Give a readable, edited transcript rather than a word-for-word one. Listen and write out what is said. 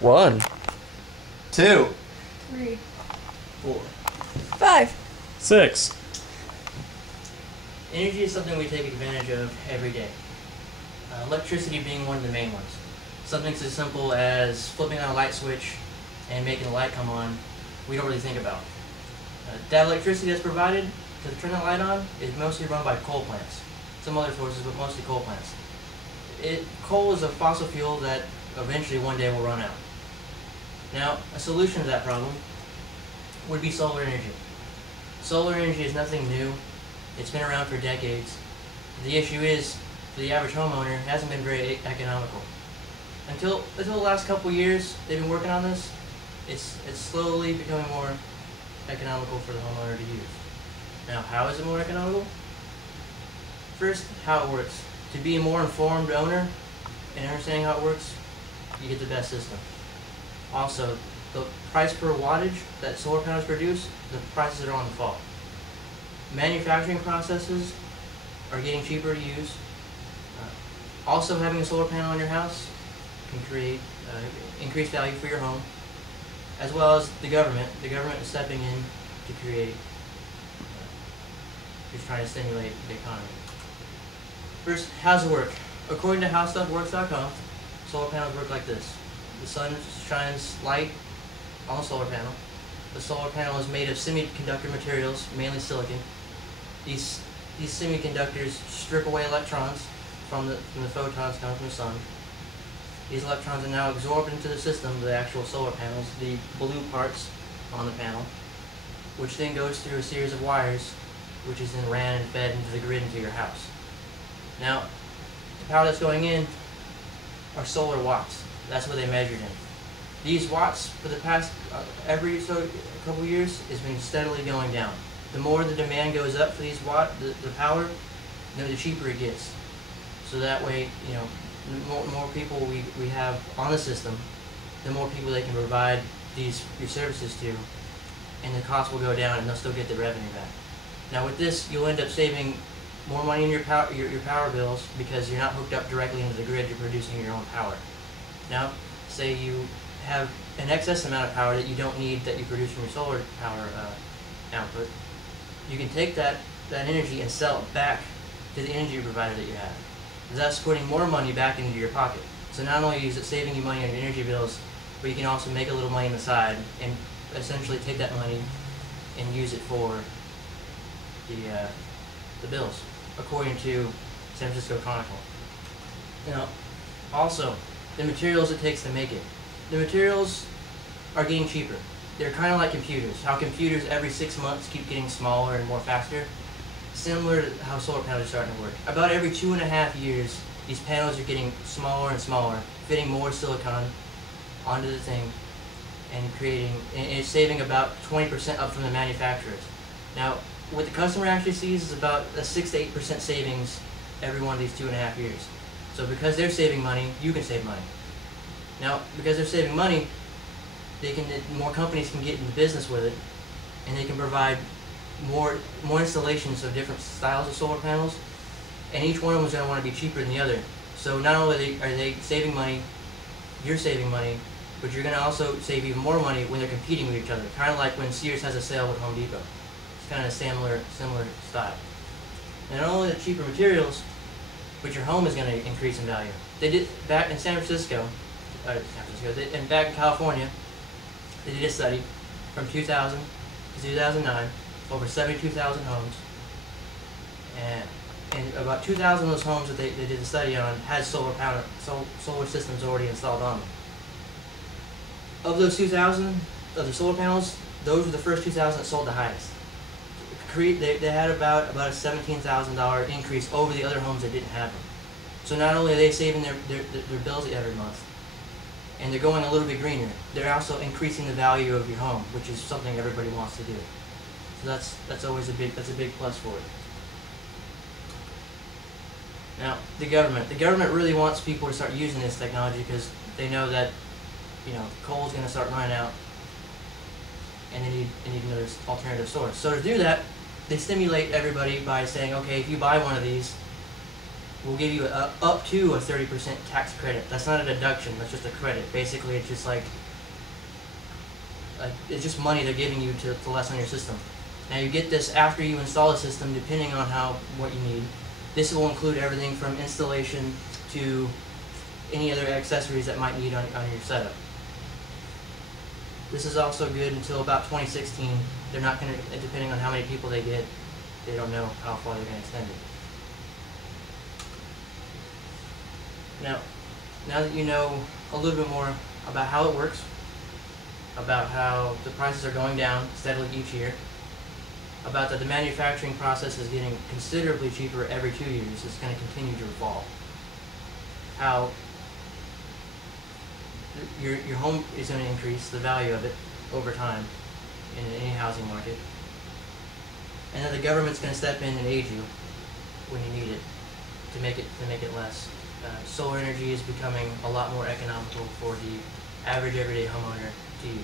1, 2, 3, 4. 5. 6. Energy is something we take advantage of every day. Electricity being one of the main ones. Something so simple as flipping on a light switch and making the light come on, we don't really think about. That electricity that's provided to turn the light on is mostly run by coal plants. Some other sources, but mostly coal plants. Coal is a fossil fuel that eventually one day will run out. Now, a solution to that problem would be solar energy. Solar energy is nothing new. It's been around for decades. The issue is, for the average homeowner, it hasn't been very economical. Until the last couple years, they've been working on this. It's slowly becoming more economical for the homeowner to use. Now, how is it more economical? First, how it works. To be a more informed owner and understanding how it works, you get the best system. Also, the price per wattage that solar panels produce, the prices are on the fall. Manufacturing processes are getting cheaper to use. Also, having a solar panel on your house can create increased value for your home, as well as the government. The government is stepping in to create, is trying to stimulate the economy. First, how's it work? According to howstuffworks.com, solar panels work like this. The sun shines light on the solar panel. The solar panel is made of semiconductor materials, mainly silicon. These semiconductors strip away electrons from the photons coming from the sun. These electrons are now absorbed into the system, the actual solar panels, the blue parts on the panel, which then goes through a series of wires, which is then ran and fed into the grid into your house. Now, the power that's going in are solar watts. That's what they measured in. These watts, for the past every couple years, has been steadily going down. The more the demand goes up for these the power, the cheaper it gets. So that way, the more people we have on the system, the more people they can provide these services to, and the cost will go down, and they'll still get the revenue back. Now, with this, you'll end up saving more money in your power bills because you're not hooked up directly into the grid. You're producing your own power. Now, say you have an excess amount of power that you don't need that you produce from your solar power output. You can take that energy and sell it back to the energy provider that you have, thus putting more money back into your pocket. So not only is it saving you money on your energy bills, but you can also make a little money on the side and essentially take that money and use it for the bills, according to San Francisco Chronicle. Also, the materials it takes to make it. The materials are getting cheaper. They're kind of like computers. How computers every 6 months keep getting smaller and more faster. Similar to how solar panels are starting to work. About every 2.5 years, these panels are getting smaller and smaller, fitting more silicon onto the thing, and it's saving about 20% up from the manufacturers. Now, what the customer actually sees is about a 6 to 8% savings every one of these 2.5 years. So because they're saving money, you can save money. Now, because they're saving money, more companies can get into business with it, and they can provide more installations of different styles of solar panels, and each one of them is going to want to be cheaper than the other. So not only are they saving money, you're saving money, but you're going to also save even more money when they're competing with each other. Kind of like when Sears has a sale with Home Depot. It's kind of a similar style. And not only the cheaper materials, but your home is going to increase in value. They did back in San Francisco, and back in California, they did a study from 2000 to 2009, over 72,000 homes, and about 2,000 of those homes that they did the study on had solar systems already installed on them. Of those 2,000 of the solar panels, those were the first 2,000 that sold the highest. They had about a $17,000 increase over the other homes that didn't have them. So not only are they saving their bills every month, and they're going a little bit greener, they're also increasing the value of your home, which is something everybody wants to do. So that's always a big plus for it. Now, the government really wants people to start using this technology because they know that coal is going to start running out, and they need another alternative source. So to do that, they stimulate everybody by saying, okay, if you buy one of these, will give you up to a 30% tax credit. That's not a deduction, that's just a credit. Basically, it's just like it's just money they're giving you to lessen your system. Now you get this after you install the system, depending on what you need. This will include everything from installation to any other accessories that might need on your setup. This is also good until about 2016. They're not going to, depending on how many people they get, they don't know how far they're going to extend it. Now that you know a little bit more about how it works, about how the prices are going down steadily each year, about that the manufacturing process is getting considerably cheaper every 2 years, it's going to continue to fall. How your home is going to increase the value of it over time in any housing market, and that the government's going to step in and aid you when you need it to make it less. Solar energy is becoming a lot more economical for the average everyday homeowner to use.